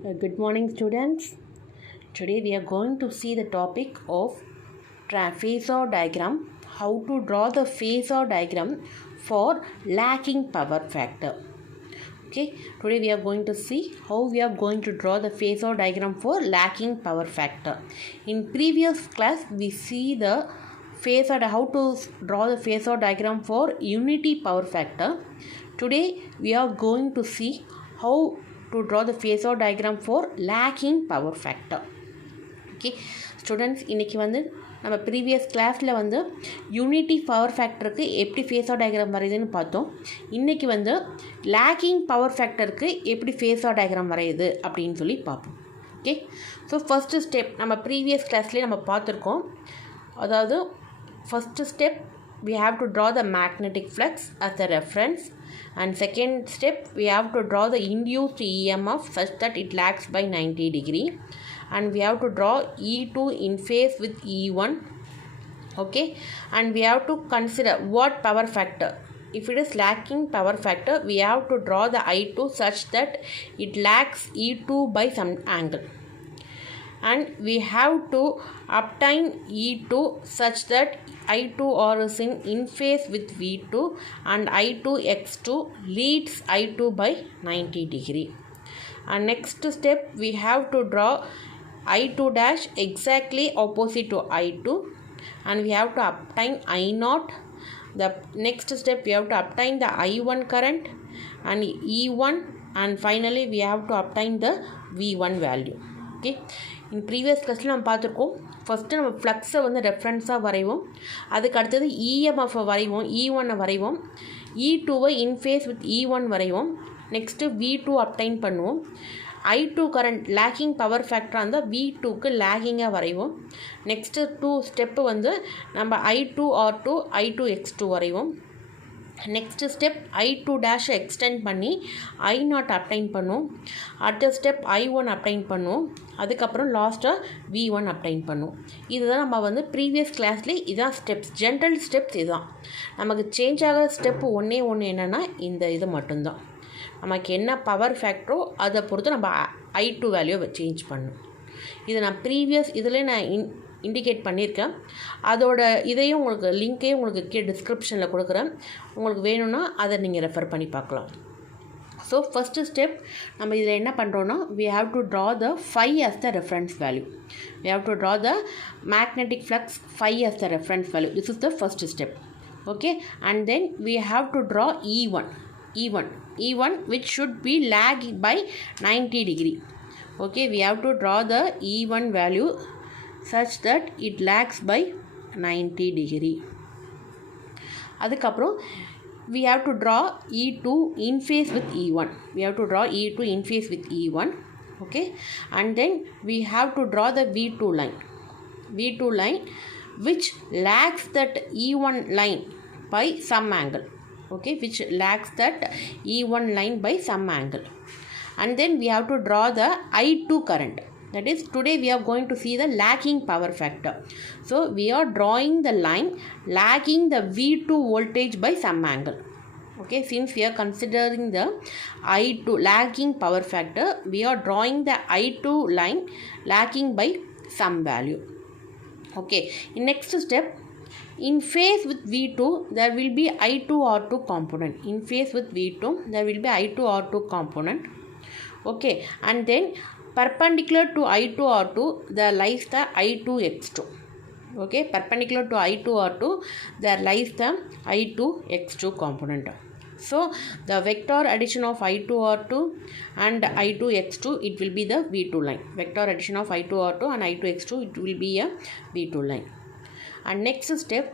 Good morning, students. Today we are going to see the topic of phasor diagram, how to draw the phasor diagram for lacking power factor. Okay, today we are going to see how we are going to draw the phasor diagram for lacking power factor. In previous class we see the how to draw the phasor diagram for unity power factor. Today we are going to see how to draw the phasor diagram for lacking power factor. Okay students, இன்னைக்கு வந்து நம்ம previous கிளாஸில் வந்து unity power ஃபேக்டருக்கு எப்படி phasor diagram வரையுதுன்னு பார்த்தோம். இன்றைக்கி வந்து lacking power ஃபேக்டருக்கு எப்படி ஃபேஸர் டயக்ராம் வரையுது அப்படின்னு சொல்லி பார்ப்போம். ஓகே, ஸோ ஃபஸ்ட்டு ஸ்டெப் நம்ம ப்ரீவியஸ் கிளாஸ்லேயே நம்ம பார்த்துருக்கோம். அதாவது first step we have to draw the magnetic flux as a reference, and second step we have to draw the induced EMF such that it lags by 90 degree, and we have to draw E2 in phase with E1. Okay, and we have to consider what power factor. If it is lacking power factor, we have to draw the I2 such that it lags E2 by some angle, and we have to obtain E2 such that I2R is in phase with V2, and I2X2 leads I2 by 90 degree. And next step we have to draw I2 dash exactly opposite to I2, and we have to obtain I0. The next step we have to obtain the I1 current and E1, and finally we have to obtain the V1 value. Okay, in previous கிளாஸில் நம்ம பார்த்துருக்கோம். First நம்ம ஃப்ளக்ஸை வந்து ரெஃபரன்ஸாக வரைவோம், அதுக்கு அடுத்தது இஎம்எஃப்பை வரைவோம், இ1 வரைவோம், இ2வை இன்ஃபேஸ் வித் இ1 வரைவோம், நெக்ஸ்ட்டு வி2 அப்டைன் பண்ணுவோம், I2 கரண்ட் லேக்கிங் பவர் ஃபேக்டராக இருந்தால் V2க்கு லேக்கிங்காக வரைவோம். நெக்ஸ்ட்டு 2 ஸ்டெப்பு வந்து நம்ம I2R2 I2X2 வரைவோம். நெக்ஸ்ட் ஸ்டெப் I2 டேஷை எக்ஸ்டெண்ட் பண்ணி I0 அப்டைன் பண்ணுவோம். அடுத்த ஸ்டெப் I1 அப்டைன் பண்ணுவோம். அதுக்கப்புறம் லாஸ்ட்டாக V1 அப்டைன் பண்ணுவோம். இதுதான் நம்ம வந்து ப்ரீவியஸ் கிளாஸ்லேயே இதான் ஸ்டெப்ஸ், ஜென்ரல் ஸ்டெப்ஸ் இதுதான். நமக்கு சேஞ்ச் ஆகிற ஸ்டெப்பு ஒன்றே என்னென்னா இந்த இது மட்டும்தான். நமக்கு என்ன பவர் ஃபேக்டரோ அதை பொறுத்து நம்ம I2 வேல்யூவை சேஞ்ச் பண்ணணும். இது நான் ப்ரீவியஸ் இதில் நான் இண்டிகேட் பண்ணியிருக்கேன். அதோட இதையும் உங்களுக்கு லிங்க்கையும் உங்களுக்கு டிஸ்கிரிப்ஷனில் கொடுக்குறேன். உங்களுக்கு வேணும்னா அதை நீங்கள் ரெஃபர் பண்ணி பார்க்கலாம். ஸோ ஃபஸ்ட்டு ஸ்டெப் நம்ம இதில் என்ன பண்ணுறோன்னா, we have to draw the phi as the reference value. We have to draw the magnetic flux phi as the reference value. This is the first step. Okay, and then we have to draw E1 which should be lag by 90 degree. Okay, we have to draw the E1 value such that it lags by 90 degree. அதுக்கப்புறம் we have to draw E2 in phase with E1. We have to draw E2 in phase with E1. Okay, and then we have to draw the V2 line which lags that E1 line by some angle. Okay, which lags that E1 line by some angle. And then we have to draw the I2 current. That is, today we are going to see the lagging power factor. So we are drawing the line lagging the V2 voltage by some angle. Okay, since we are considering the I2 lagging power factor, we are drawing the I2 line lagging by some value. Okay, in next step, in phase with V2 there will be I2R2 component. In phase with V2 there will be I2R2 component. Okay, and then perpendicular to I2R2 there lies the I2X2. Okay, perpendicular to I2R2 there lies the I2X2 component. So the vector addition of I2R2 and I2X2, it will be the V2 line. Vector addition of I2R2 and I2X2, it will be a V2 line. And next step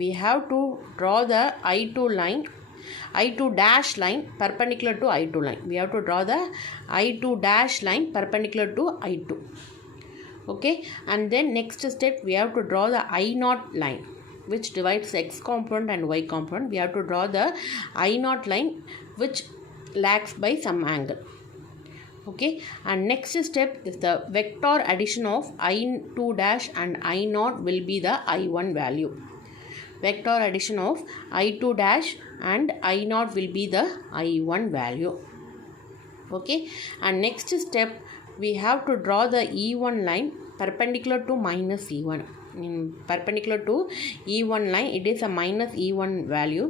we have to draw the I2 dash line perpendicular to I2 line. We have to draw the I2 dash line perpendicular to I2. Okay, and then next step we have to draw the I0 line which divides X component and Y component. We have to draw the I0 line which lags by some angle. Okay, and next step is the vector addition of I2 dash and I0 will be the I1 value. Vector addition of I2 dash and I0 will be the I1 value. Okay, and next step we have to draw the E1 line perpendicular to minus E1. Perpendicular to E1 line, it is a minus E1 value.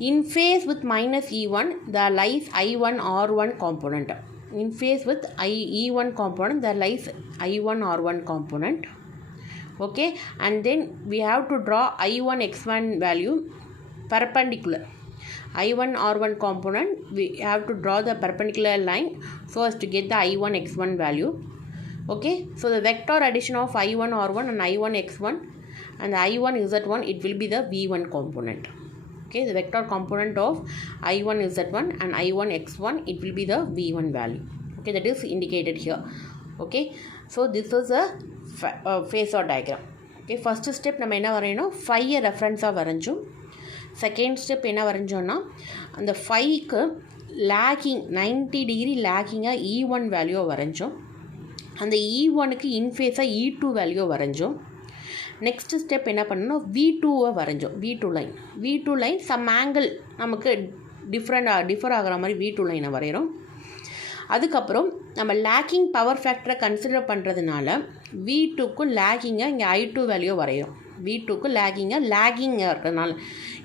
In phase with minus E1, there lies I1 R1 component. In phase with E1 component, there lies I1 R1 component. Okay, and then we have to draw I1 X1 value perpendicular. I1 R1 component, we have to draw the perpendicular line so as to get the I1 X1 value. Okay, so the vector addition of I1 R1 and I1 X1 and the I1 Z1, it will be the V1 component. Okay, the vector component of I1 Z1 and I1 X1, it will be the V1 value. Okay, that is indicated here. Okay, so this is a phasor diagram. Okay, first step நம்ம என்ன வரையணும், ஃபையை ரெஃபரன்ஸாக வரைஞ்சோம். Second step என்ன வரைஞ்சோன்னா, அந்த ஃபைக்கு lacking 90 degree லேக்கிங்காக E1 வேல்யூவை வரைஞ்சோம். அந்த E1க்கு இன்ஃபேஸாக E2 வேல்யூவை வரைஞ்சோம். Next step என்ன பண்ணோம்னா, V2வை வரைஞ்சோம். V2 லைன் சம் ஆங்கிள் நமக்கு டிஃபர் ஆகிற மாதிரி V2 லைனை வரைகிறோம். அதுக்கப்புறம் நம்ம லேக்கிங் பவர் ஃபேக்டரை கன்சிடர் பண்ணுறதுனால V2க்கு லேக்கிங்காக இங்கே I2 வேல்யூ வரைகிறோம். V2க்கு லேக்கிங்காக இருக்கிறதுனால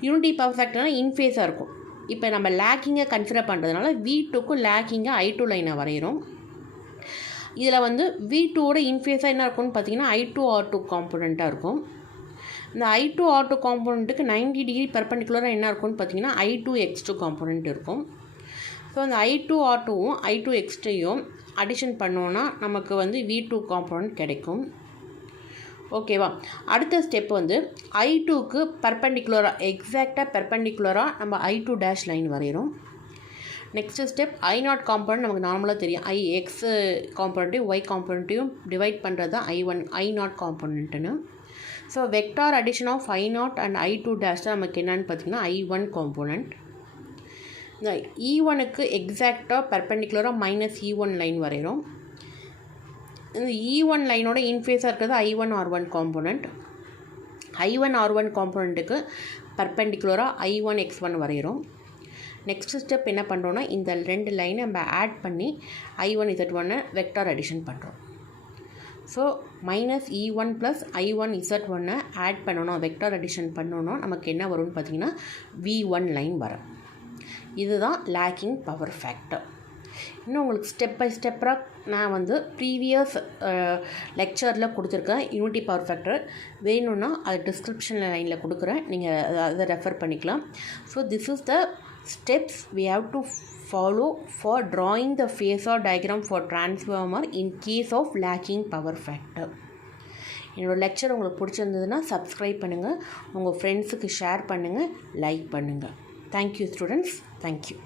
யூனிட்டி பவர் ஃபேக்டர்னால் இன்ஃபேஸாக இருக்கும். இப்போ நம்ம லேக்கிங்கை கன்சிடர் பண்ணுறதுனால V2க்கு லேக்கிங்காக I2 லைனை வரைகிறோம். இதில் வந்து V2ஓட இன்ஃபேஸாக என்ன இருக்கும்னு பார்த்தீங்கன்னா I2 R2 காம்போனண்ட்டாக இருக்கும். இந்த I2 R2 காம்போனண்ட்டுக்கு 90 டிகிரி பெர்பெண்டிகுலராக என்ன இருக்கும்னு பார்த்தீங்கன்னா I2 X2 காம்போனண்ட் இருக்கும். ஸோ அந்த I2 R2வும் I2 X2யும் அடிஷன் பண்ணோன்னா நமக்கு வந்து V2 காம்போனண்ட் கிடைக்கும். ஓகேவா, அடுத்த ஸ்டெப் வந்து I2க்கு பெர்பெண்டிகுலராக எக்ஸாக்டாக பெர்பெண்டிகுலராக நம்ம I2 டேஷ் லைன் வரைகிறோம். நெக்ஸ்ட் ஸ்டெப் I0 காம்போனண்ட் நமக்கு நார்மலாக தெரியும். X காம்போனண்ட்டையும் Y காம்போனண்ட்டையும் டிவைட் பண்ணுறது தான் I0 காம்போனண்ட்டுன்னு. So vector addition of I0 and I2 dash தான் நமக்கு என்னன்னு பார்த்தீங்கன்னா I1 காம்போனண்ட். இந்த E1க்கு எக்ஸாக்டாக பெர்பெண்டிகுலராக மைனஸ் E1 லைன் வரைகிறோம். இந்த E1 லைனோட இன்ஃபேஸாக இருக்கிறது I1 R1 component. I1 R1 காம்போனண்ட்டுக்கு பெர்பெண்டிகுலராக I1 X1 வரைகிறோம். நெக்ஸ்ட் ஸ்டெப் என்ன பண்ணுறோன்னா, இந்த ரெண்டு லைனை நம்ம ஆட் பண்ணி I1 Z1 வெக்டார் அடிஷன் பண்ணுறோம். So minus E1 plus I1 Z1 add பண்ணணும், வெக்டார் அடிஷன் பண்ணணும், நமக்கு என்ன வரும்னு பார்த்தீங்கன்னா V1 லைன் வரும். இதுதான் லேக்கிங் பவர் ஃபேக்டர். இன்னும் உங்களுக்கு ஸ்டெப் பை ஸ்டெப்பாக நான் வந்து ப்ரீவியஸ் லெக்சரில் கொடுத்துருக்கேன். யூனிட்டி பவர் ஃபேக்டர் வேணும்னா அது டிஸ்கிரிப்ஷன் லைனில் கொடுக்குறேன், நீங்கள் அதை ரெஃபர் பண்ணிக்கலாம். So this is the steps we have to follow for drawing the phasor diagram for transformer in case of lacking power factor. என்னோட லெக்சர் உங்களுக்கு பிடிச்சிருந்ததுன்னா சப்ஸ்கிரைப் பண்ணுங்கள், உங்கள் ஃப்ரெண்ட்ஸுக்கு ஷேர் பண்ணுங்கள், லைக் பண்ணுங்கள். Thank you students, thank you.